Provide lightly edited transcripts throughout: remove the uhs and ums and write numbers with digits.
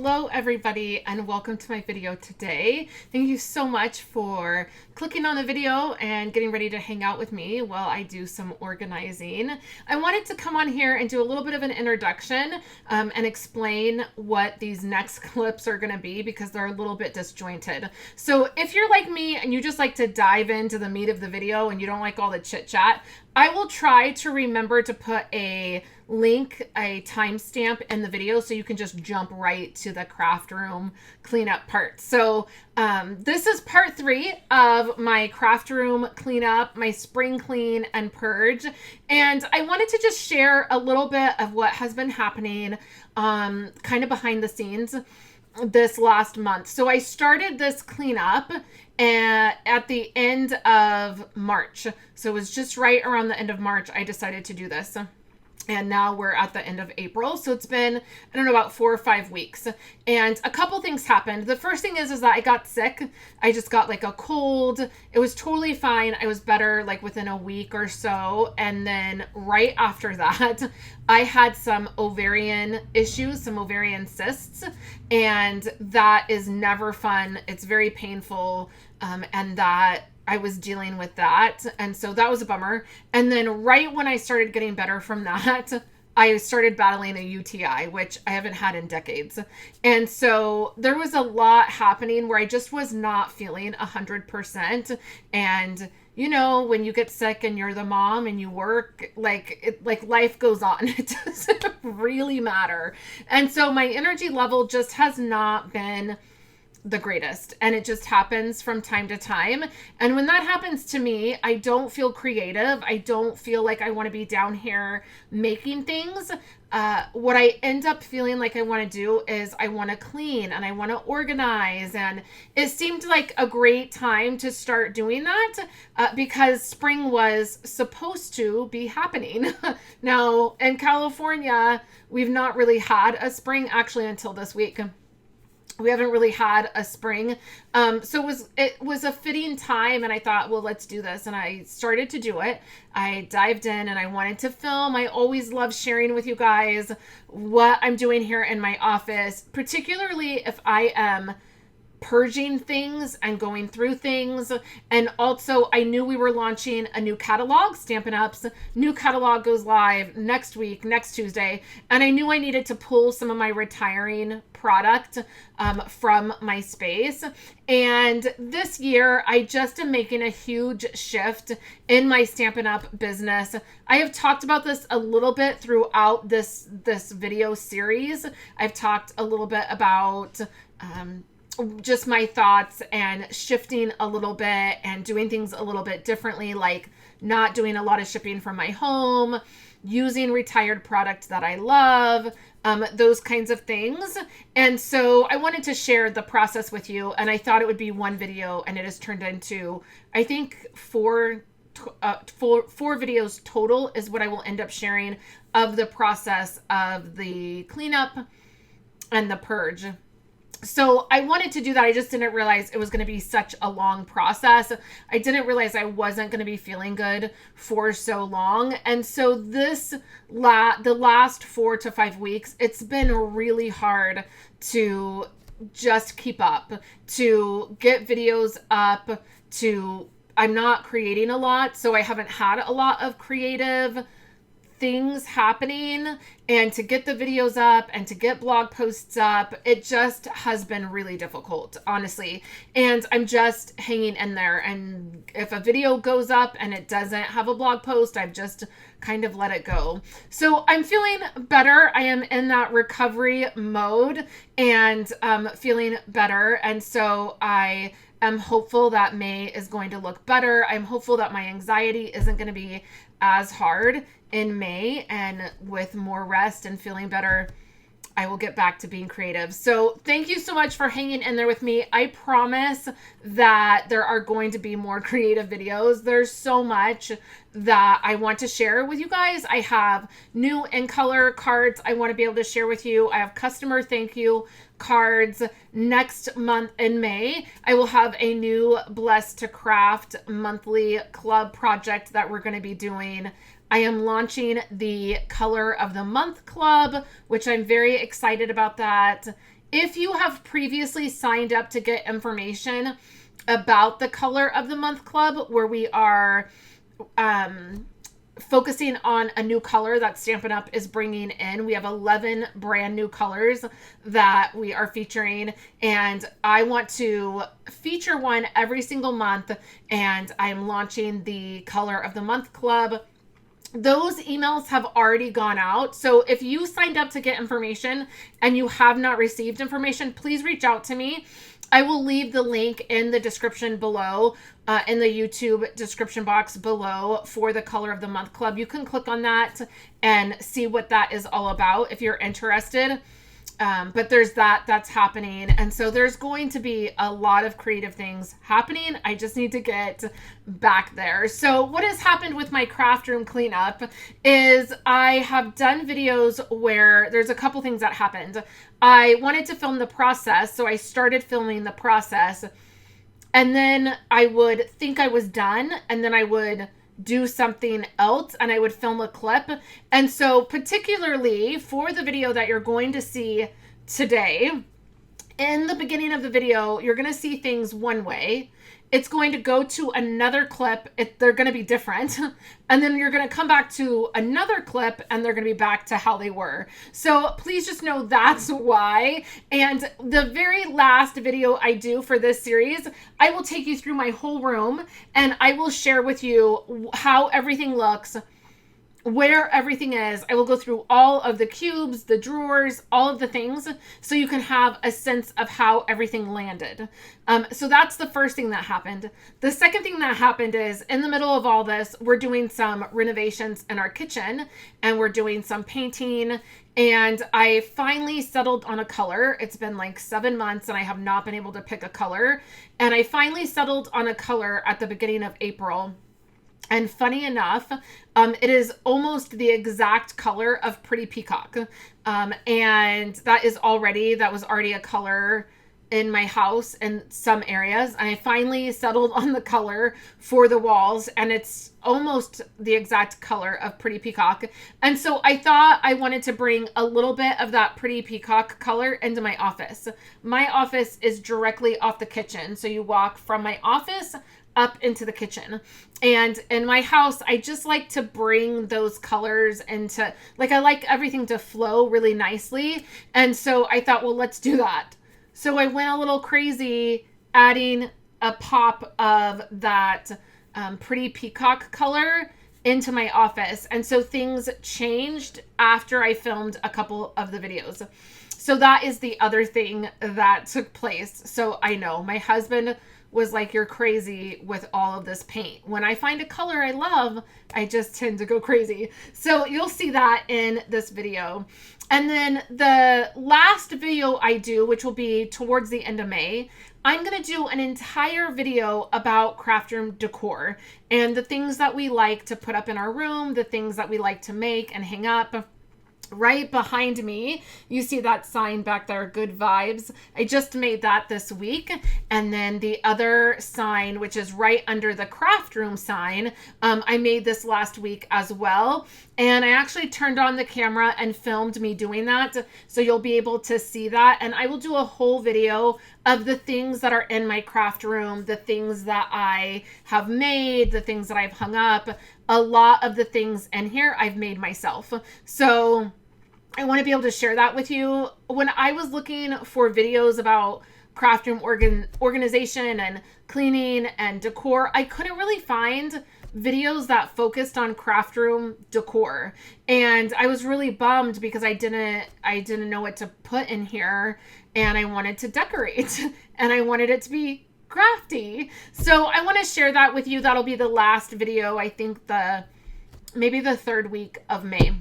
Hello everybody and welcome to my video today. Thank you so much for clicking on the video and getting ready to hang out with me while I do some organizing. I wanted to come on here and do a little bit of an introduction and explain what these next clips are going to be because they're a little bit disjointed. So if you're like me and you just like to dive into the meat of the video and you don't like all the chit chat, I will try to remember to put a link, a timestamp in the video so you can just jump right to the craft room cleanup part. So this is part 3 of my craft room cleanup, my spring clean and purge. And I wanted to just share a little bit of what has been happening kind of behind the scenes this last month. So I started this cleanup at the end of March. So it was just right around the end of March I decided to do this. And now we're at the end of April. So it's been, I don't know, about 4 or 5 weeks. And a couple things happened. The first thing is that I got sick. I just got like a cold. It was totally fine. I was better like within a week or so. And then right after that, I had some ovarian issues, some ovarian cysts. And that is never fun. It's very painful. And that I was dealing with that. And so that was a bummer. And then right when I started getting better from that, I started battling a UTI, which I haven't had in decades. And so there was a lot happening where I just was not feeling 100%. And you know, when you get sick and you're the mom and you work, like life goes on. It doesn't really matter. And so my energy level just has not been the greatest, and it just happens from time to time. And when that happens to me, I don't feel creative. I don't feel like I want to be down here making things. What I end up feeling like I want to do is I want to clean and I want to organize, and it seemed like a great time to start doing that because spring was supposed to be happening. Now in California, we've not really had a spring actually until this week. We haven't really had a spring. So it was a fitting time, and I thought, well, let's do this. And I started to do it. I dived in and I wanted to film. I always love sharing with you guys what I'm doing here in my office, particularly if I am purging things and going through things. And also I knew we were launching a new catalog, Stampin' Up's new catalog goes live next week, next Tuesday. And I knew I needed to pull some of my retiring product from my space. And this year I just am making a huge shift in my Stampin' Up business. I have talked about this a little bit throughout this video series. I've talked a little bit about just my thoughts and shifting a little bit and doing things a little bit differently, like not doing a lot of shipping from my home, using retired products that I love, those kinds of things. And so I wanted to share the process with you, and I thought it would be one video, and it has turned into, I think, four videos total is what I will end up sharing of the process of the cleanup and the purge. So I wanted to do that. I just didn't realize it was going to be such a long process. I didn't realize I wasn't going to be feeling good for so long. And so the last 4 to 5 weeks, it's been really hard to just keep up, to get videos up, I'm not creating a lot. So I haven't had a lot of creative things happening, and to get the videos up and to get blog posts up, it just has been really difficult, honestly. And I'm just hanging in there. And if a video goes up and it doesn't have a blog post, I've just kind of let it go. So I'm feeling better. I am in that recovery mode and feeling better. And so I am hopeful that May is going to look better. I'm hopeful that my anxiety isn't going to be as hard in May, and with more rest and feeling better, I will get back to being creative. So thank you so much for hanging in there with me. I promise that there are going to be more creative videos. There's so much that I want to share with you guys. I have new in color cards I want to be able to share with you. I have customer thank you cards next month in May. I will have a new Blessed to Craft monthly club project that we're going to be doing. I am launching the Color of the Month Club, which I'm very excited about that. if you have previously signed up to get information about the Color of the Month Club, where we are focusing on a new color that Stampin' Up! Is bringing in. We have 11 brand new colors that we are featuring, and I want to feature one every single month, and I'm launching the Color of the Month Club. Those emails have already gone out. So if you signed up to get information and you have not received information, please reach out to me. I will leave the link in the description below, in the YouTube description box below, for the Color of the Month Club. You can click on that and see what that is all about if you're interested. But there's that's happening. And so there's going to be a lot of creative things happening. I just need to get back there. So what has happened with my craft room cleanup is I have done videos where there's a couple things that happened. I wanted to film the process, so I started filming the process, and then I would think I was done, and then I would do something else and I would film a clip. And so particularly for the video that you're going to see today, in the beginning of the video, you're going to see things one way. It's going to go to another clip. They're going to be different. And then you're going to come back to another clip and they're going to be back to how they were. So please just know that's why. And the very last video I do for this series, I will take you through my whole room and I will share with you how everything looks, where everything is. I will go through all of the cubes, the drawers, all of the things, so you can have a sense of how everything landed. So that's the first thing that happened. The second thing that happened is, in the middle of all this, we're doing some renovations in our kitchen and we're doing some painting, and I finally settled on a color. It's been like 7 months and I have not been able to pick a color. And I finally settled on a color at the beginning of April. And funny enough, it is almost the exact color of Pretty Peacock. And that was already a color in my house in some areas. And I finally settled on the color for the walls, and it's almost the exact color of Pretty Peacock. And so I thought I wanted to bring a little bit of that Pretty Peacock color into my office. My office is directly off the kitchen. So you walk from my office up into the kitchen. And in my house, I just like to bring those colors into, like, I like everything to flow really nicely. And so I thought, well, let's do that. So I went a little crazy adding a pop of that Pretty Peacock color into my office. And so things changed after I filmed a couple of the videos. So that is the other thing that took place. So I know my husband was like, you're crazy with all of this paint. When I find a color I love, I just tend to go crazy. So you'll see that in this video. And then the last video I do, which will be towards the end of May, I'm going to do an entire video about craft room decor and the things that we like to put up in our room, the things that we like to make and hang up. Right behind me, you see that sign back there, Good Vibes. I just made that this week. And then the other sign, which is right under the craft room sign, I made this last week as well. And I actually turned on the camera and filmed me doing that. So you'll be able to see that. And I will do a whole video of the things that are in my craft room, the things that I have made, the things that I've hung up. A lot of the things in here I've made myself. So I want to be able to share that with you. When I was looking for videos about craft room organization and cleaning and decor, I couldn't really find videos that focused on craft room decor. And I was really bummed because I didn't know what to put in here, and I wanted to decorate and I wanted it to be crafty. So I want to share that with you. That'll be the last video. I think maybe the third week of May.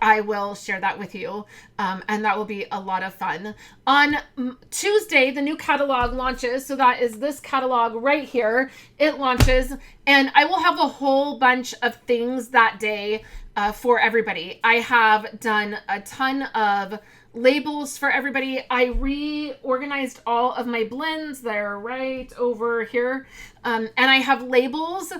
I will share that with you, and that will be a lot of fun. On Tuesday, the new catalog launches, so that is this catalog right here. It launches, and I will have a whole bunch of things that day for everybody. I have done a ton of labels for everybody. I reorganized all of my blends. They're right over here. And I have labels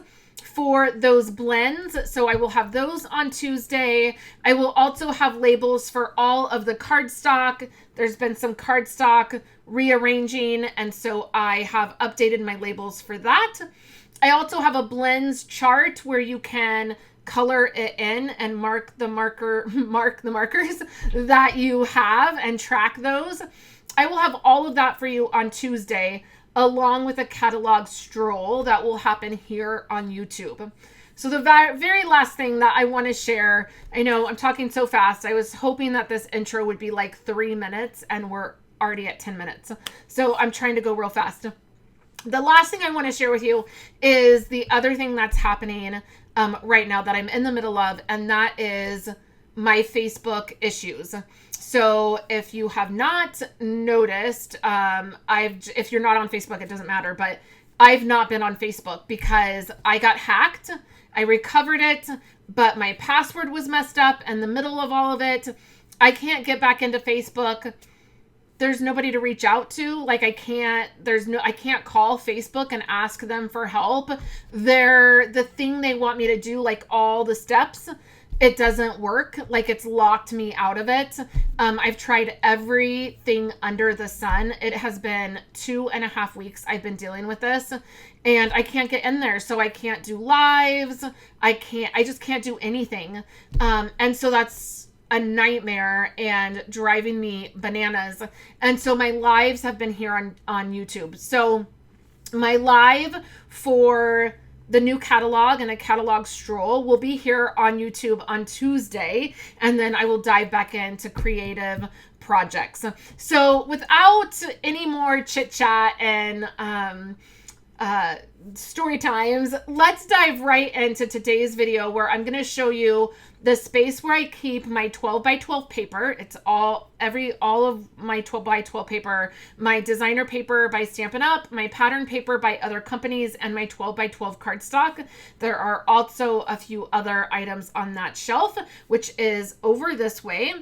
for those blends. So I will have those on Tuesday. I will also have labels for all of the cardstock. There's been some cardstock rearranging, and so I have updated my labels for that. I also have a blends chart where you can color it in and mark the markers that you have and track those. I will have all of that for you on Tuesday, along with a catalog stroll that will happen here on YouTube. So the very last thing that I want to share, I know I'm talking so fast. I was hoping that this intro would be like 3 minutes, and we're already at 10 minutes. So I'm trying to go real fast. The last thing I want to share with you is the other thing that's happening right now that I'm in the middle of, and that is my Facebook issues. So if you have not noticed, if you're not on Facebook, it doesn't matter, but I've not been on Facebook because I got hacked. I recovered it, but my password was messed up in the middle of all of it. I can't get back into Facebook. There's nobody to reach out to. Like I can't call Facebook and ask them for help. The thing they want me to do, like all the steps, it doesn't work. Like it's locked me out of it. I've tried everything under the sun. It has been 2.5 weeks I've been dealing with this, and I can't get in there. So I can't do lives. I just can't do anything. And so that's a nightmare and driving me bananas. And so my lives have been here on YouTube. So my live for the new catalog and a catalog stroll will be here on YouTube on Tuesday, and then I will dive back into creative projects. So without any more chit chat and story times, let's dive right into today's video, where I'm going to show you the space where I keep my 12 by 12 paper. It's all of my 12 by 12 paper, my designer paper by Stampin' Up, my pattern paper by other companies, and my 12 by 12 cardstock. There are also a few other items on that shelf, which is over this way.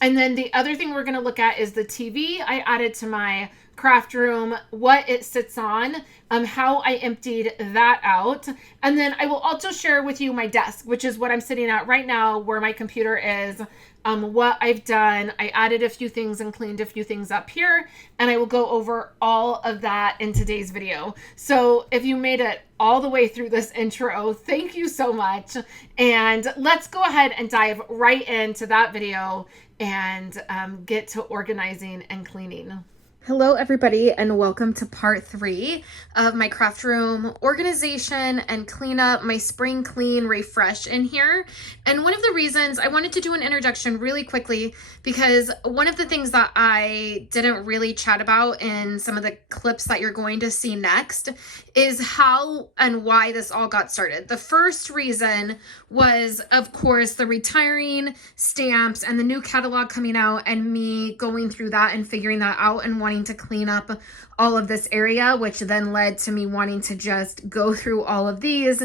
And then the other thing we're going to look at is the TV I added to my craft room, what it sits on, how I emptied that out. And then I will also share with you my desk, which is what I'm sitting at right now, where my computer is, what I've done. I added a few things and cleaned a few things up here, and I will go over all of that in today's video. So if you made it all the way through this intro, thank you so much. And let's go ahead and dive right into that video and get to organizing and cleaning. Hello everybody, and welcome to part 3 of my craft room organization and cleanup, my spring clean refresh in here. And one of the reasons I wanted to do an introduction really quickly, because one of the things that I didn't really chat about in some of the clips that you're going to see next is how and why this all got started. The first reason was, of course, the retiring stamps and the new catalog coming out, and me going through that and figuring that out and wanting to clean up all of this area, which then led to me wanting to just go through all of these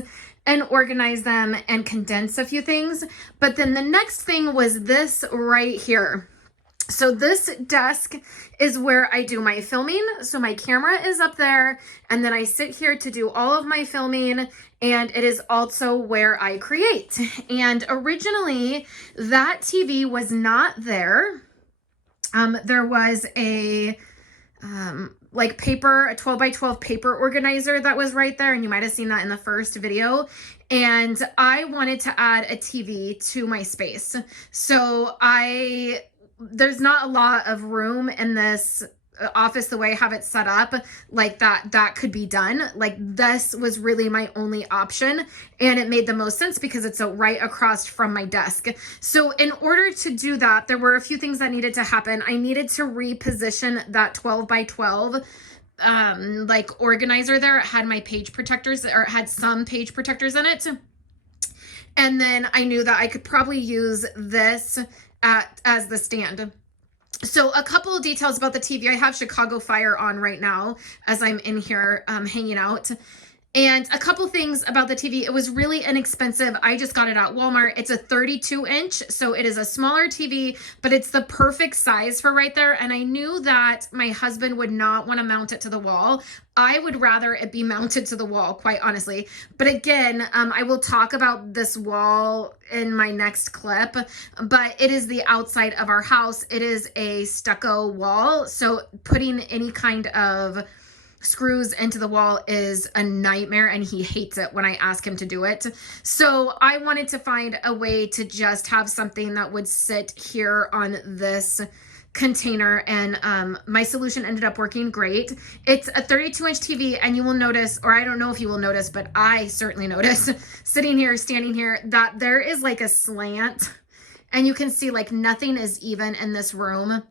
and organize them and condense a few things. But then the next thing was this right here. So this desk is where I do my filming. So my camera is up there, and then I sit here to do all of my filming, and it is also where I create. And originally that TV was not there. There was a like paper, a 12 by 12 paper organizer that was right there, and you might have seen that in the first video. And I wanted to add a TV to my space. So there's not a lot of room in this office the way I have it set up, like that could be done. Like this was really my only option, and it made the most sense because it's right across from my desk. So in order to do that, there were a few things that needed to happen. I needed to reposition that 12 by 12 like organizer there. It had my page protectors, or it had some page protectors in it. And then I knew that I could probably use this as the stand. So a couple of details about the TV. I have Chicago Fire on right now as I'm in here hanging out. And a couple things about the TV. It was really inexpensive. I just got it at Walmart. It's a 32 inch. So it is a smaller TV, but it's the perfect size for right there. And I knew that my husband would not want to mount it to the wall. I would rather it be mounted to the wall, quite honestly. But again, I will talk about this wall in my next clip, but it is the outside of our house. It is a stucco wall. So putting any kind of screws into the wall is a nightmare, and he hates it when I ask him to do it. So I wanted to find a way to just have something that would sit here on this container, and my solution ended up working great. It's a 32 inch TV, and you will notice, or I don't know if you will notice, but I certainly notice sitting here, standing here, that there is like a slant, and you can see like nothing is even in this room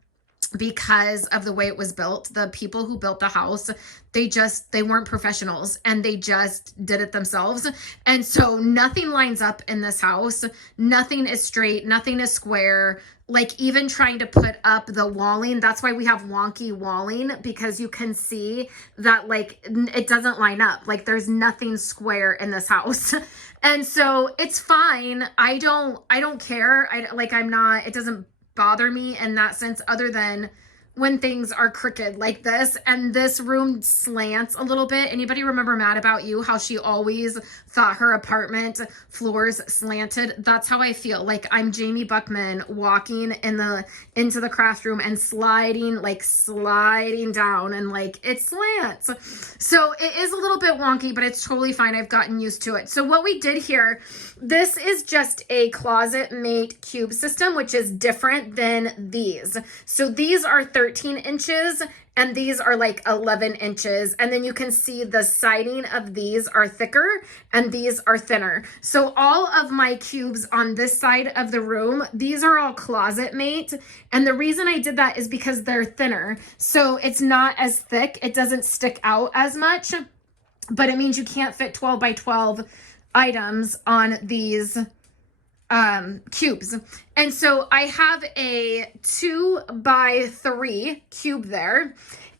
because of the way it was built. The people who built the house, they weren't professionals, and they just did it themselves. And so nothing lines up in this house. Nothing is straight, nothing is square. Like even trying to put up the walling, that's why we have wonky walling, because you can see that like it doesn't line up. Like there's nothing square in this house. And so it's fine. I don't care. It doesn't bother me in that sense, other than when things are crooked like this, and this room slants a little bit. Anybody remember Mad About You, how she always thought her apartment floors slanted? That's how I feel. Like I'm Jamie Buckman walking into the craft room and sliding down, and like it slants. So it is a little bit wonky, but it's totally fine. I've gotten used to it. So what we did here, this is just a closet mate cube system, which is different than these. So these are 13 inches and these are like 11 inches. And then you can see the siding of these are thicker and these are thinner. So all of my cubes on this side of the room, these are all closet mate. And the reason I did that is because they're thinner. So it's not as thick. It doesn't stick out as much, but it means you can't fit 12 by 12 items on these cubes. And so I have a 2 by 3 cube there,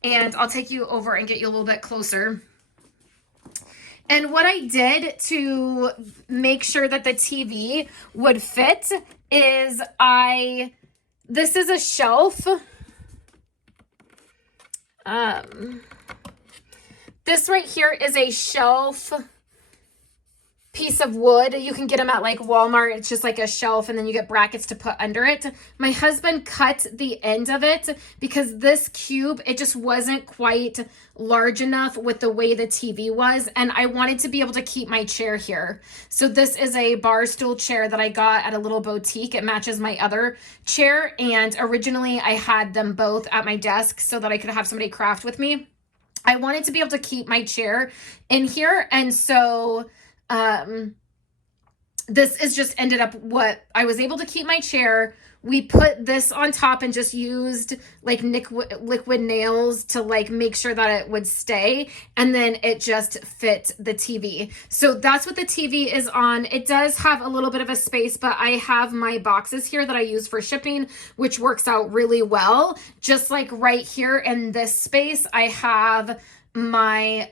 and I'll take you over and get you a little bit closer. And what I did to make sure that the TV would fit is this is a shelf. This right here is a shelf piece of wood. You can get them at like Walmart. It's just like a shelf, and then you get brackets to put under it. My husband cut the end of it because this cube, it just wasn't quite large enough with the way the TV was, and I wanted to be able to keep my chair here. So this is a bar stool chair that I got at a little boutique. It matches my other chair, and originally I had them both at my desk so that I could have somebody craft with me. I wanted to be able to keep my chair in here, and so this is just ended up what I was able to keep my chair. We put this on top and just used like liquid nails to like make sure that it would stay. And then it just fit the TV. So that's what the TV is on. It does have a little bit of a space, but I have my boxes here that I use for shipping, which works out really well. Just like right here in this space, I have my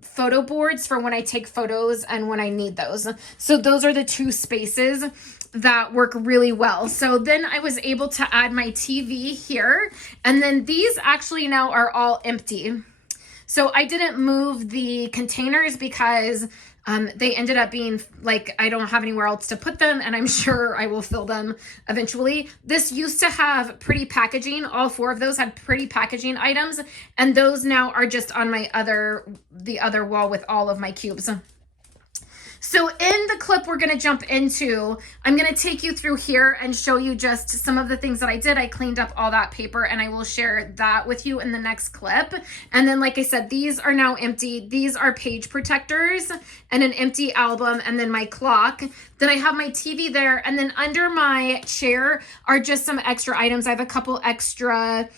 photo boards for when I take photos and when I need those. So those are the two spaces that work really well. So then I was able to add my TV here, and then these actually now are all empty. So I didn't move the containers because they ended up being like, I don't have anywhere else to put them, and I'm sure I will fill them eventually. This used to have pretty packaging. All 4 of those had pretty packaging items, and those now are just on the other wall with all of my cubes. So in the clip we're going to jump into, I'm going to take you through here and show you just some of the things that I did. I cleaned up all that paper, and I will share that with you in the next clip. And then, like I said, these are now empty. These are page protectors and an empty album, and then my clock. Then I have my TV there, and then under my chair are just some extra items. I have a couple extra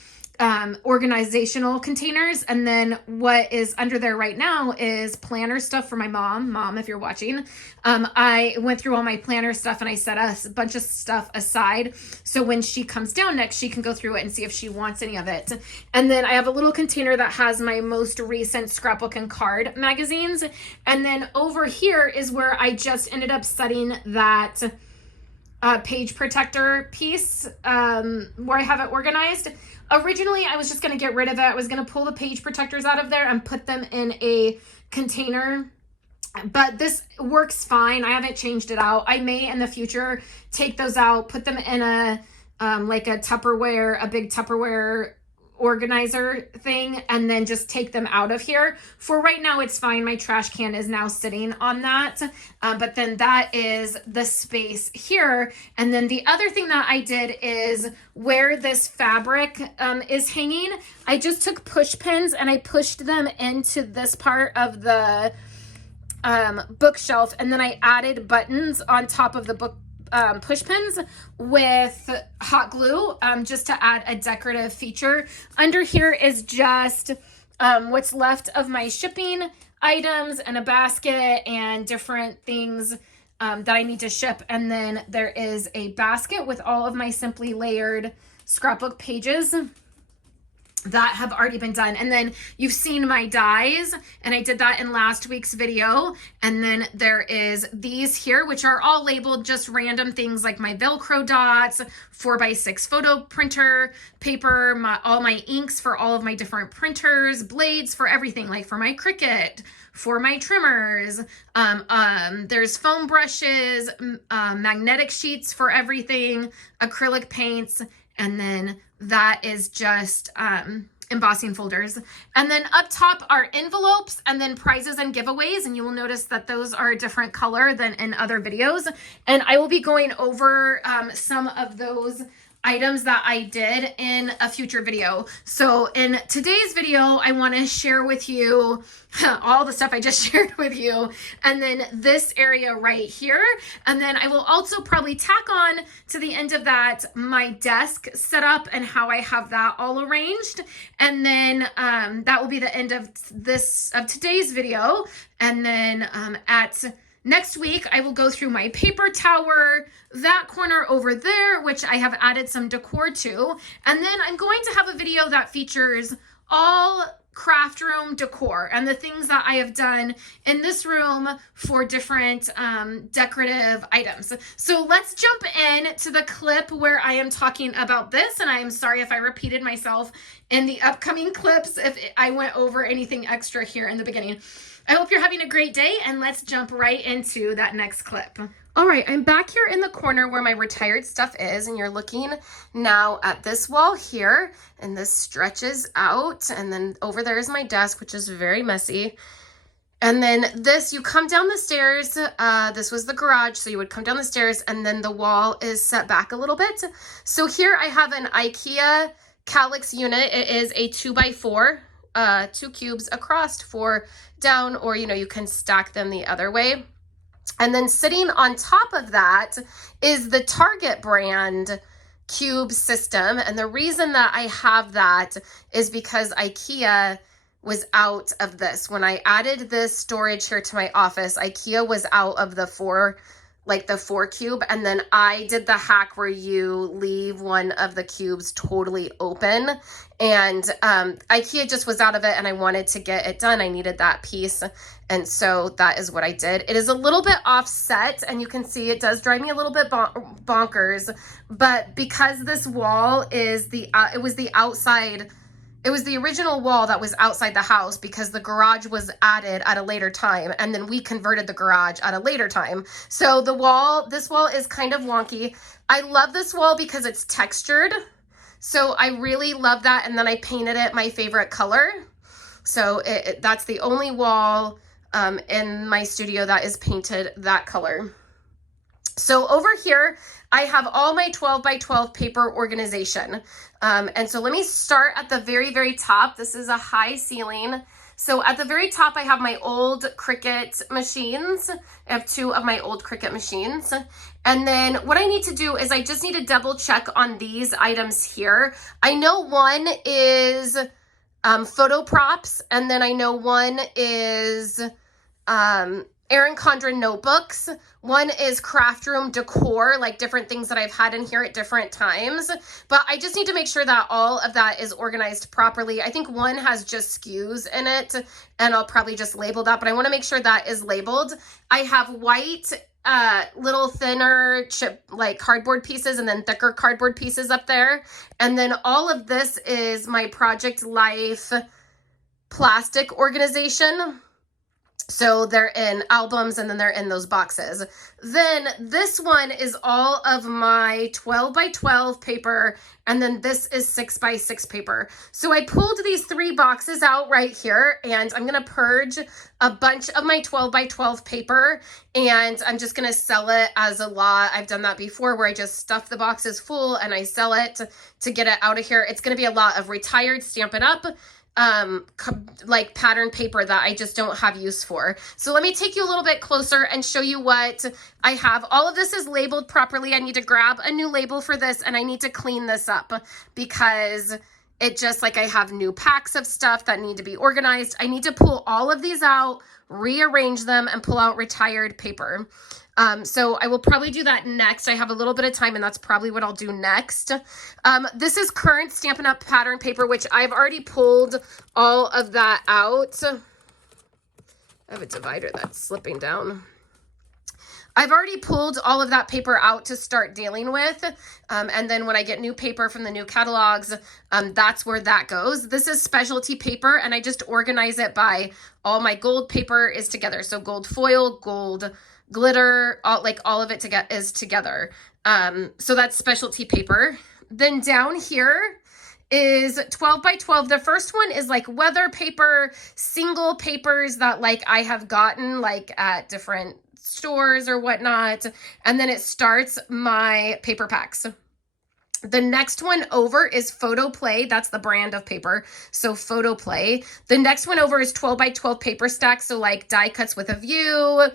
organizational containers. And then what is under there right now is planner stuff for my mom. Mom, if you're watching, I went through all my planner stuff and I set a bunch of stuff aside. So when she comes down next, she can go through it and see if she wants any of it. And then I have a little container that has my most recent scrapbook and card magazines. And then over here is where I just ended up setting that page protector piece where I have it organized. Originally, I was just going to get rid of it. I was going to pull the page protectors out of there and put them in a container. But this works fine. I haven't changed it out. I may in the future take those out, put them in a like a Tupperware, a big Tupperware organizer thing, and then just take them out of here. For right now, it's fine. My trash can is now sitting on that. But then that is the space here. And then the other thing that I did is where this fabric is hanging, I just took push pins and I pushed them into this part of the bookshelf. And then I added buttons on top of the book push pins with hot glue just to add a decorative feature. Under here is just what's left of my shipping items and a basket and different things that I need to ship. And then there is a basket with all of my Simply Layered scrapbook pages that have already been done. And then you've seen my dies, and I did that in last week's video. And then there is these here, which are all labeled just random things like my Velcro dots, 4x6 photo printer paper, all my inks for all of my different printers, blades for everything, like for my Cricut, for my trimmers. There's foam brushes, magnetic sheets for everything, acrylic paints, and then that is just embossing folders. And then up top are envelopes and then prizes and giveaways. And you will notice that those are a different color than in other videos. And I will be going over some of those items that I did in a future video. So in today's video, I want to share with you all the stuff I just shared with you, and then this area right here. And then I will also probably tack on to the end of that my desk setup and how I have that all arranged. And then that will be the end of today's video. And then next week, I will go through my paper tower, that corner over there, which I have added some decor to. And then I'm going to have a video that features all craft room decor and the things that I have done in this room for different decorative items. So let's jump in to the clip where I am talking about this. And I am sorry if I repeated myself in the upcoming clips, if I went over anything extra here in the beginning. I hope you're having a great day, and let's jump right into that next clip. All right, I'm back here in the corner where my retired stuff is, and you're looking now at this wall here, and this stretches out, and then over there is my desk, which is very messy. And then this, you come down the stairs, this was the garage, so you would come down the stairs, and then the wall is set back a little bit. So here I have an IKEA Calyx unit. It is a 2x4. 2 cubes across, 4 down, or you can stack them the other way. And then sitting on top of that is the Target brand cube system. And the reason that I have that is because IKEA was out of this. When I added this storage here to my office, IKEA was out of the 4 cube, and then I did the hack where you leave one of the cubes totally open, and IKEA just was out of it, and I wanted to get it done. I needed that piece, and so that is what I did. It is a little bit offset, and you can see it does drive me a little bit bonkers, but because this wall is it was the outside. It was the original wall that was outside the house because the garage was added at a later time, and then we converted the garage at a later time. So this wall is kind of wonky. I love this wall because it's textured. So I really love that. And then I painted it my favorite color. So that's the only wall in my studio that is painted that color. So over here, I have all my 12x12 paper organization. And so let me start at the very, very top. This is a high ceiling So at the very top, I have my old Cricut machines. I have 2 of my old Cricut machines. And then what I need to do is I just need to double check on these items here. I know one is photo props, and then I know one is Erin Condren notebooks. One is craft room decor, like different things that I've had in here at different times. But I just need to make sure that all of that is organized properly. I think one has just SKUs in it, and I'll probably just label that, but I want to make sure that is labeled. I have white little thinner chip like cardboard pieces and then thicker cardboard pieces up there. And then all of this is my Project Life plastic organization. So they're in albums and then they're in those boxes. Then this one is all of my 12 by 12 paper, and then this is 6 by 6 paper. So I pulled these 3 boxes out right here, and I'm gonna purge a bunch of my 12 by 12 paper, and I'm just gonna sell it as a lot. I've done that before where I just stuff the boxes full and I sell it to get it out of here. It's gonna be a lot of retired Stampin' Up! Like pattern paper that I just don't have use for. So let me take you a little bit closer and show you what I have. All of this is labeled properly. I need to grab a new label for this, and I need to clean this up because it just like I have new packs of stuff that need to be organized. I need to pull all of these out, rearrange them, and pull out retired paper. So I will probably do that next. I have a little bit of time, and that's probably what I'll do next. This is current Stampin' Up! Pattern paper, which I've already pulled all of that out. I have a divider that's slipping down. I've already pulled all of that paper out to start dealing with. And then when I get new paper from the new catalogs, that's where that goes. This is specialty paper, and I just organize it by all my gold paper is together. So gold foil, gold glitter, all of it is together. So that's specialty paper. Then down here is 12 by 12. The first one is like weather paper, single papers that like I have gotten like at different stores or whatnot. And then it starts my paper packs. The next one over is Photo Play. That's the brand of paper. So Photo Play. The next one over is 12 by 12 paper stacks. So like die cuts with a view.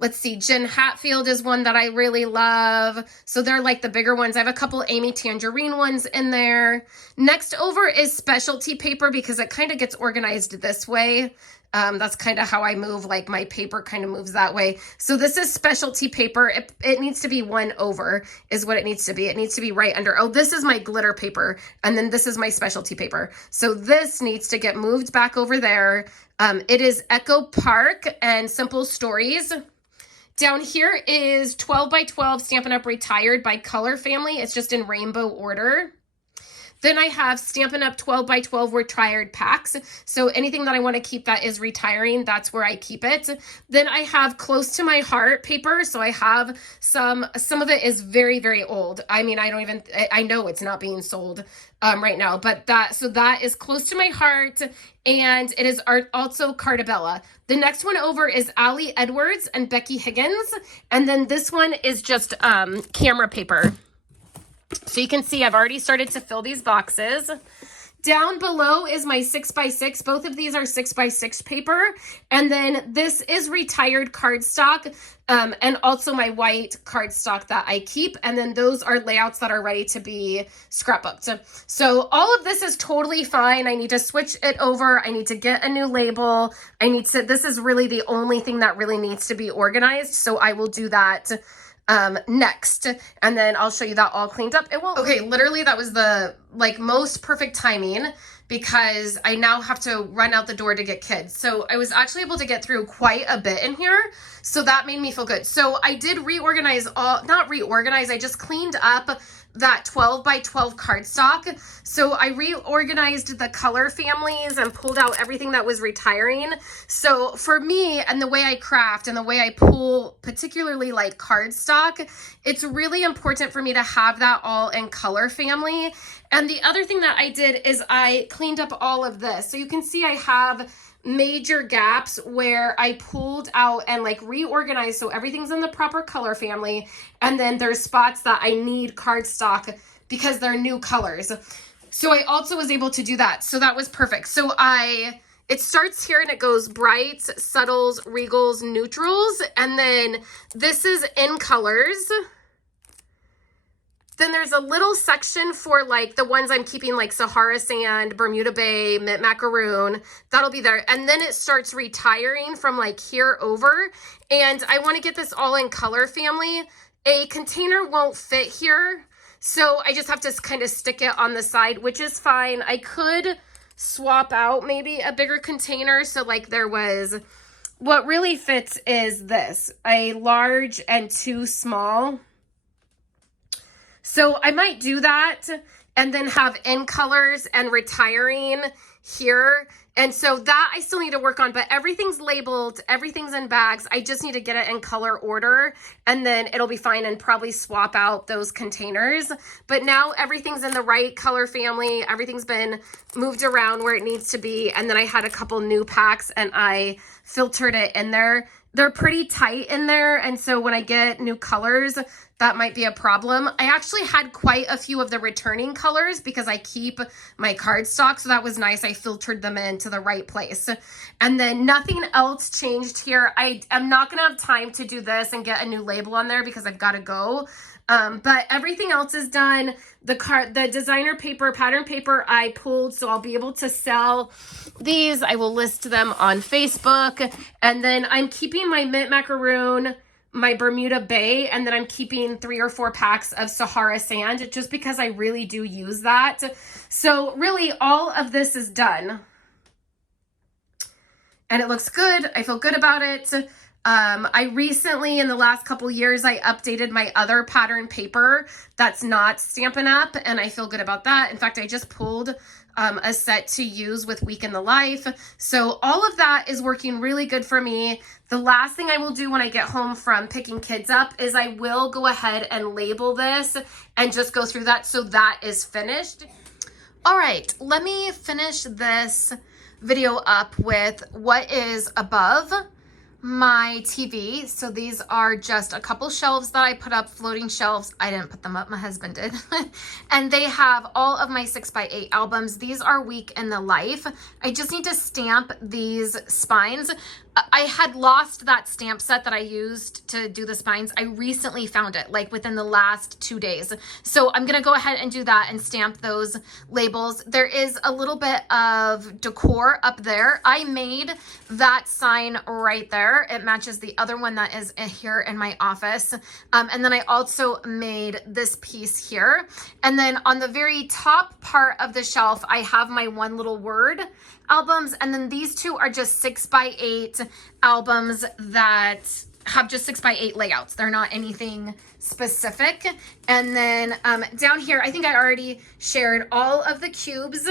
Let's see, Jen Hatfield is one that I really love. So they're like the bigger ones. I have a couple Amy Tangerine ones in there. Next over is specialty paper because it kind of gets organized this way. That's kind of how I move, like my paper kind of moves that way. So this is specialty paper. It needs to be one over is what it needs to be. It needs to be right under. Oh, this is my glitter paper. And then this is my specialty paper. So this needs to get moved back over there. It is Echo Park and Simple Stories. Down here is 12 by 12 Stampin' Up! Retired by Color Family. It's just in rainbow order. Then I have Stampin' Up! 12 by 12 retired packs. So anything that I want to keep that is retiring, that's where I keep it. Then I have Close to My Heart paper. So I have some of it is very, very old. I mean, I know it's not being sold right now, but that is Close to My Heart, and it is also Cartabella. The next one over is Allie Edwards and Becky Higgins. And then this one is just camera paper. So you can see I've already started to fill these boxes. Down below is my 6 by 6. Both of these are 6 by 6 paper. And then this is retired cardstock and also my white cardstock that I keep. And then those are layouts that are ready to be scrapbooked. So all of this is totally fine. I need to switch it over. I need to get a new label. This is really the only thing that really needs to be organized. So I will do that next, and then I'll show you that all cleaned up. It won't. Okay, literally that was the most perfect timing because I now have to run out the door to get kids. So I was actually able to get through quite a bit in here. So that made me feel good. So I did not reorganize, I just cleaned up that 12 by 12 cardstock. So I reorganized the color families and pulled out everything that was retiring. So for me and the way I craft and the way I pull, particularly like cardstock, it's really important for me to have that all in color family. And the other thing that I did is I cleaned up all of this. So you can see I have major gaps where I pulled out and reorganized so everything's in the proper color family, and then there's spots that I need cardstock because they're new colors. So I also was able to do that. So that was perfect. So it starts here and it goes brights, subtles, regals, neutrals. And then this is in colors. Then there's a little section for like the ones I'm keeping, like Sahara Sand, Bermuda Bay, Mint Macaroon. That'll be there. And then it starts retiring from like here over. And I want to get this all in color, family. A container won't fit here. So I just have to kind of stick it on the side, which is fine. I could swap out maybe a bigger container. So like there was, what really fits is this, a large and 2 small. So I might do that and then have in colors and retiring here. And so that I still need to work on, but everything's labeled, everything's in bags. I just need to get it in color order and then it'll be fine, and probably swap out those containers. But now everything's in the right color, family. Everything's been moved around where it needs to be. And then I had a couple new packs and I filtered it in there. They're pretty tight in there. And so when I get new colors, that might be a problem. I actually had quite a few of the returning colors because I keep my cardstock. So that was nice. I filtered them into the right place. And then nothing else changed here. I am not going to have time to do this and get a new label on there because I've got to go. But everything else is done. The designer paper, pattern paper I pulled, so I'll be able to sell these. I will list them on Facebook. And then I'm keeping my Mint Macaroon, my Bermuda Bay, and then I'm keeping 3 or 4 packs of Sahara Sand just because I really do use that. So really all of this is done. And it looks good. I feel good about it. I recently, in the last couple years, I updated my other pattern paper that's not Stampin' Up, and I feel good about that. In fact, I just pulled a set to use with Week in the Life. So all of that is working really good for me. The last thing I will do when I get home from picking kids up is I will go ahead and label this and just go through that so that is finished. All right, let me finish this video up with what is above my TV. So these are just a couple shelves that I put up, floating shelves. I didn't put them up, my husband did. And they have all of my 6x8 albums. These are Week in the Life. I just need to stamp these spines. I had lost that stamp set that I used to do the spines. I recently found it, like within the last 2 days. So I'm gonna go ahead and do that and stamp those labels. There is a little bit of decor up there. I made that sign right there. It matches the other one that is here in my office. And then I also made this piece here. And then on the very top part of the shelf, I have my one little word albums, and then these two are just 6x8 albums that have just 6x8 layouts. They're not anything specific. And then down here, I think I already shared, all of the cubes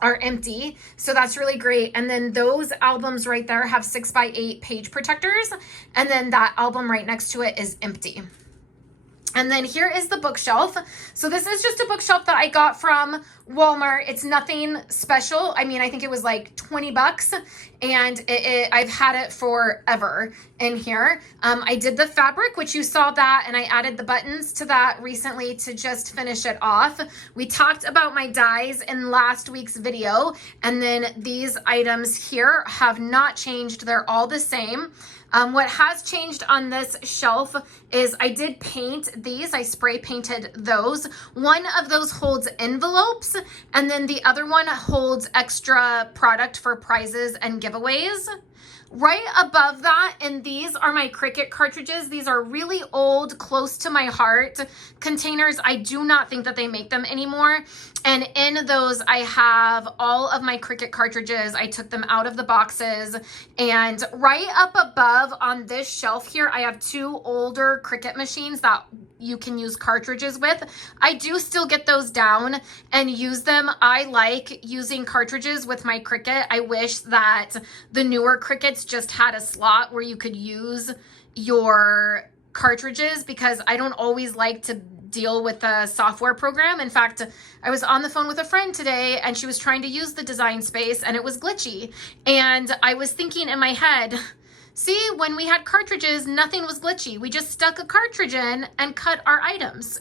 are empty, so that's really great. And then those albums right there have 6x8 page protectors, and then that album right next to it is empty. And then here is the bookshelf. So this is just a bookshelf that I got from Walmart. It's nothing special. I mean, I think it was like 20 bucks, and I've had it forever in here. I did the fabric, which you saw that, and I added the buttons to that recently to just finish it off. We talked about my dies in last week's video, and then these items here have not changed. They're all the same. What has changed on this shelf is I did paint these. I spray painted those. One of those holds envelopes, and then the other one holds extra product for prizes and giveaways. Right above that, and these are my Cricut cartridges. These are really old, close to my heart containers. I do not think that they make them anymore. And in those, I have all of my Cricut cartridges. I took them out of the boxes. And right up above on this shelf here, I have 2 older Cricut machines that you can use cartridges with. I do still get those down and use them. I like using cartridges with my Cricut. I wish that the newer Cricuts just had a slot where you could use your cartridges, because I don't always like to deal with the software program. In fact, I was on the phone with a friend today and she was trying to use the Design Space and it was glitchy. And I was thinking in my head, See, when we had cartridges, nothing was glitchy. We just stuck a cartridge in and cut our items.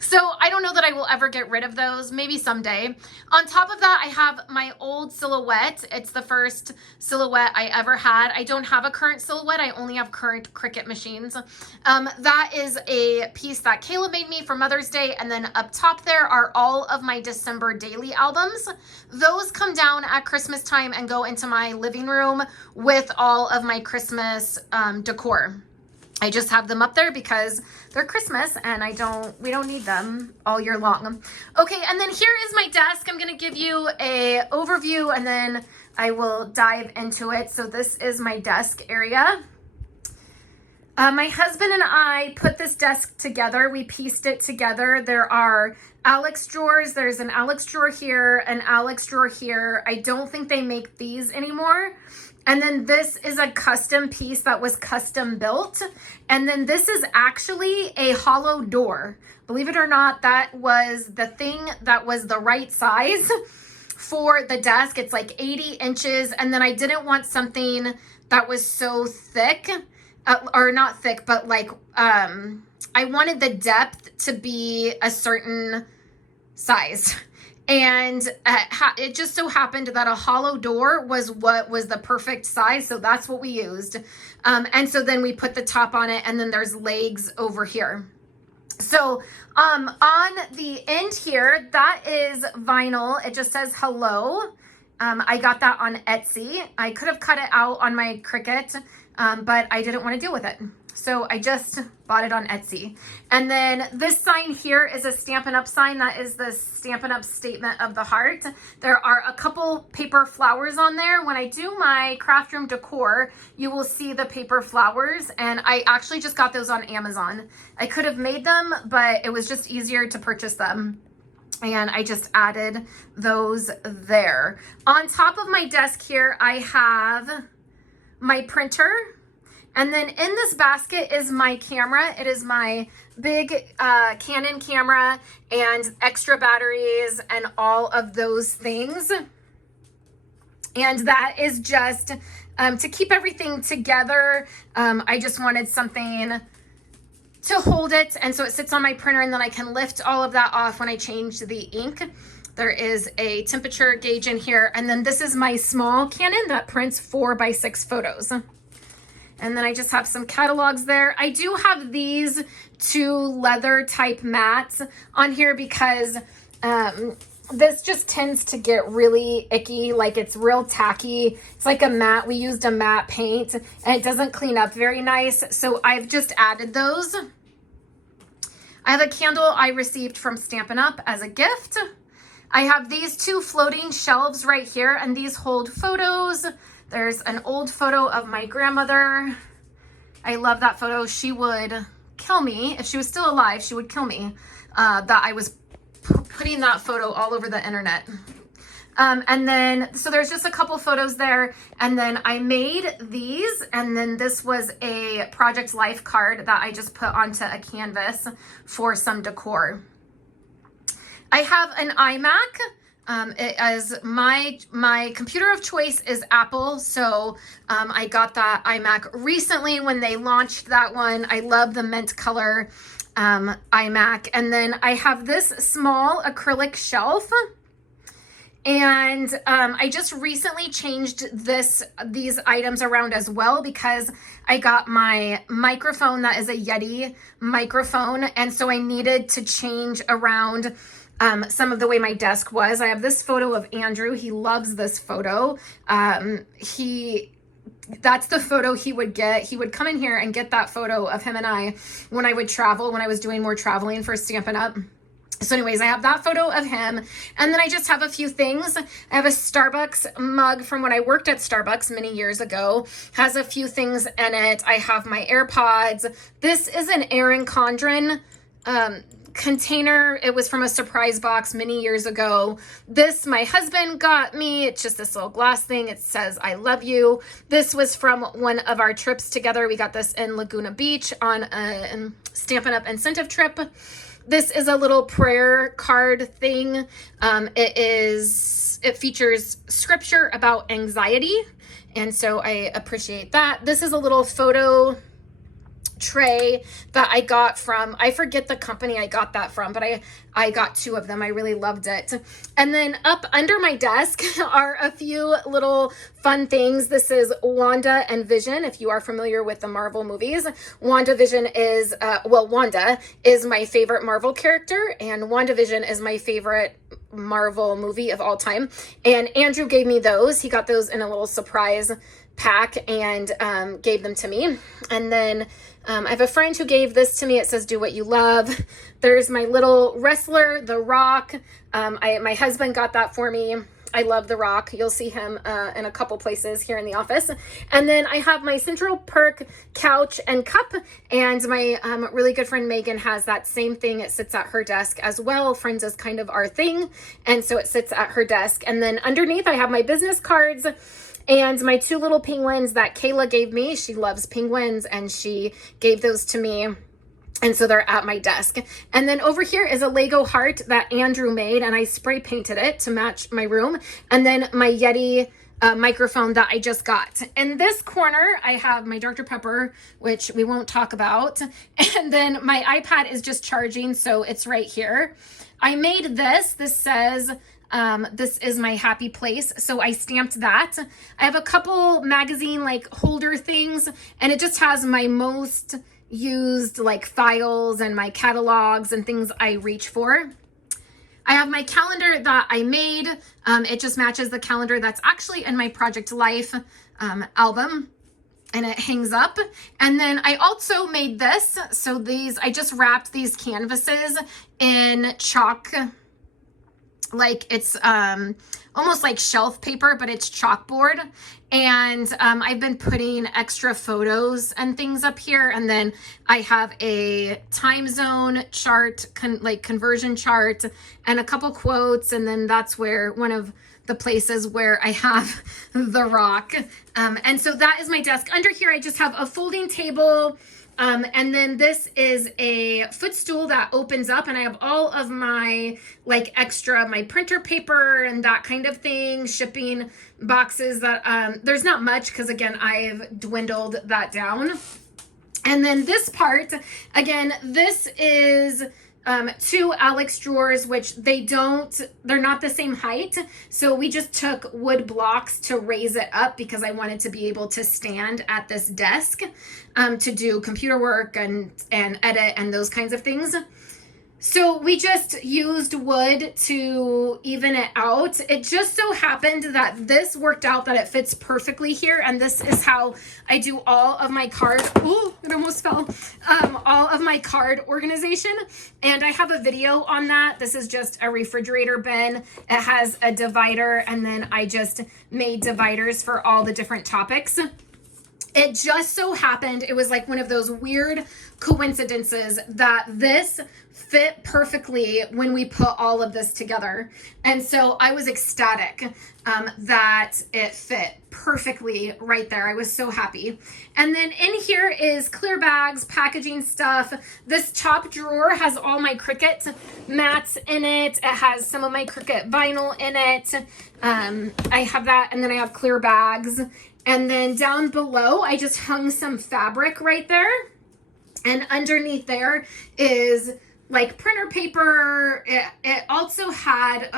So I don't know that I will ever get rid of those, maybe someday. On top of that, I have my old silhouette. It's the first silhouette I ever had. I don't have a current silhouette. I only have current Cricut machines. That is a piece that Kayla made me for Mother's Day. And then up top there are all of my December daily albums. Those come down at Christmas time and go into my living room with all of my Christmas decor. I just have them up there because they're Christmas and we don't need them all year long. Okay, and then here is my desk. I'm gonna give you a overview and then I will dive into it. So this is my desk area. My husband and I put this desk together. We pieced it together. There are Alex drawers. There's an Alex drawer here, an Alex drawer here. I don't think they make these anymore. And then this is a custom piece that was custom built. And then this is actually a hollow door. Believe it or not, that was the thing that was the right size for the desk. It's like 80 inches. And then I didn't want something that was so thick, or not thick, but like, I wanted the depth to be a certain size. And it just so happened that a hollow door was what was the perfect size. So that's what we used. And so then we put the top on it and then there's legs over here. So on the end here, that is vinyl. It just says hello. I got that on Etsy. I could have cut it out on my Cricut, but I didn't want to deal with it. So I just bought it on Etsy. And then this sign here is a Stampin' Up sign. That is the Stampin' Up Statement of the Heart. There are a couple paper flowers on there. When I do my craft room decor, you will see the paper flowers. And I actually just got those on Amazon. I could have made them, but it was just easier to purchase them. And I just added those there. On top of my desk here, I have my printer. And then in this basket is my camera. It is my big Canon camera and extra batteries and all of those things. And that is just to keep everything together. I just wanted something to hold it. And so it sits on my printer and then I can lift all of that off when I change the ink. There is a temperature gauge in here. And then this is my small Canon that prints 4x6 photos. And then I just have some catalogs there. I do have these two leather type mats on here because this just tends to get really icky. Like it's real tacky. It's like a matte. We used a matte paint and it doesn't clean up very nice. So I've just added those. I have a candle I received from Stampin' Up as a gift. I have these two floating shelves right here and these hold photos. There's an old photo of my grandmother. I love that photo. She would kill me. If she was still alive, she would kill me that I was putting that photo all over the internet. And then, so there's just a couple photos there. And then I made these. And then this was a Project Life card that I just put onto a canvas for some decor. I have an iMac. As my computer of choice is Apple, so I got that iMac recently when they launched that one. I love the mint color iMac. And then I have this small acrylic shelf. And I just recently changed these items around as well because I got my microphone that is a Yeti microphone. And so I needed to change around some of the way my desk was. I have this photo of Andrew. He loves this photo. That's the photo he would get. He would come in here and get that photo of him and I when I would travel, when I was doing more traveling for Stampin' Up. So anyways, I have that photo of him. And then I just have a few things. I have a Starbucks mug from when I worked at Starbucks many years ago. Has a few things in it. I have my AirPods. This is an Erin Condren container. It was from a surprise box many years ago. This my husband got me. It's just this little glass thing. It says I love you. This was from one of our trips together. We got this in Laguna Beach on a Stampin' Up incentive trip. This is a little prayer card thing. It features scripture about anxiety. And so I appreciate that. This is a little photo tray that I got from, I forget the company I got that from, but I got 2 of them. I really loved it. And then up under my desk are a few little fun things. This is Wanda and Vision. If you are familiar with the Marvel movies, WandaVision is, Wanda is my favorite Marvel character, and WandaVision is my favorite Marvel movie of all time. And Andrew gave me those. He got those in a little surprise pack and gave them to me. And then I have a friend who gave this to me. It says, do what you love. There's my little wrestler, The Rock. My husband got that for me. I love The Rock. You'll see him in a couple places here in the office. And then I have my Central Perk couch and cup. And my really good friend Megan has that same thing. It sits at her desk as well. Friends is kind of our thing. And so it sits at her desk. And then underneath I have my business cards and my 2 little penguins that Kayla gave me. She loves penguins and she gave those to me. And so they're at my desk. And then over here is a Lego heart that Andrew made, and I spray painted it to match my room. And then my Yeti microphone that I just got. In this corner, I have my Dr. Pepper, which we won't talk about. And then my iPad is just charging, so it's right here. I made this. This says, this is my happy place. So I stamped that. I have a couple magazine like holder things, and it just has my most used like files and my catalogs and things I reach for. I have my calendar that I made. It just matches the calendar that's actually in my Project Life album, and it hangs up. And then I also made this. So these, I just wrapped these canvases in chalk, like it's almost like shelf paper, but it's chalkboard. And I've been putting extra photos and things up here. And then I have a time zone chart, like conversion chart, and a couple quotes. And then that's where one of the places where I have The Rock. And so that is my desk. Under here, I just have a folding table. And then this is a footstool that opens up, and I have all of my like extra, my printer paper and that kind of thing, shipping boxes that, there's not much because again, I've dwindled that down. And then this part, again, this is 2 Alex drawers, which they're not the same height. So we just took wood blocks to raise it up because I wanted to be able to stand at this desk to do computer work and edit and those kinds of things. So we just used wood to even it out. It just so happened that this worked out that it fits perfectly here. And this is how I do all of my card. Oh, it almost fell. All of my card organization. And I have a video on that. This is just a refrigerator bin. It has a divider, and then I just made dividers for all the different topics. It just so happened, it was like one of those weird coincidences that this fit perfectly when we put all of this together. And so I was ecstatic that it fit perfectly right there. I was so happy. And then in here is clear bags, packaging stuff. This top drawer has all my Cricut mats in it. It has some of my Cricut vinyl in it. I have that, and then I have clear bags. And then down below, I just hung some fabric right there. And underneath there is like printer paper. It also had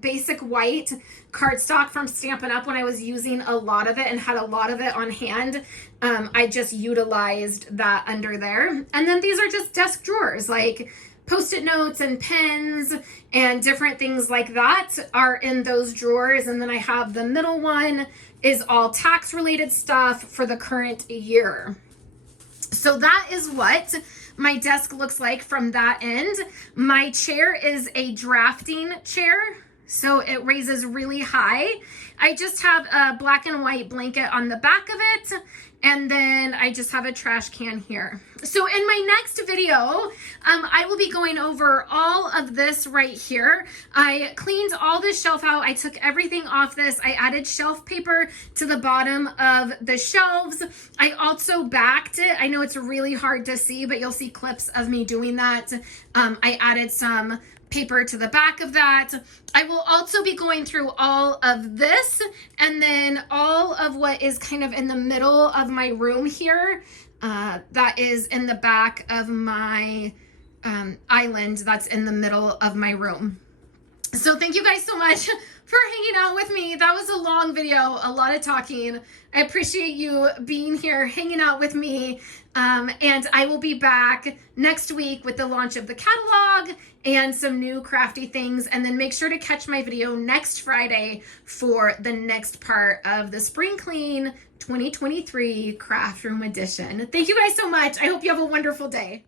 basic white cardstock from Stampin' Up! When I was using a lot of it and had a lot of it on hand. I just utilized that under there. And then these are just desk drawers, like Post-it notes and pens and different things like that are in those drawers. And then I have the middle one is all tax related stuff for the current year. So that is what my desk looks like from that end. My chair is a drafting chair, so it raises really high. I just have a black and white blanket on the back of it, and then I just have a trash can here. So in my next video, I will be going over all of this right here. I cleaned all this shelf out. I took everything off this. I added shelf paper to the bottom of the shelves. I also backed it. I know it's really hard to see, but you'll see clips of me doing that. I added some paper to the back of that. I will also be going through all of this and then all of what is kind of in the middle of my room here. That is in the back of my island that's in the middle of my room. So thank you guys so much for hanging out with me. That was a long video, a lot of talking. I appreciate you being here, hanging out with me. And I will be back next week with the launch of the catalog and some new crafty things. And then make sure to catch my video next Friday for the next part of the Spring Clean 2023 Craft Room Edition. Thank you guys so much. I hope you have a wonderful day.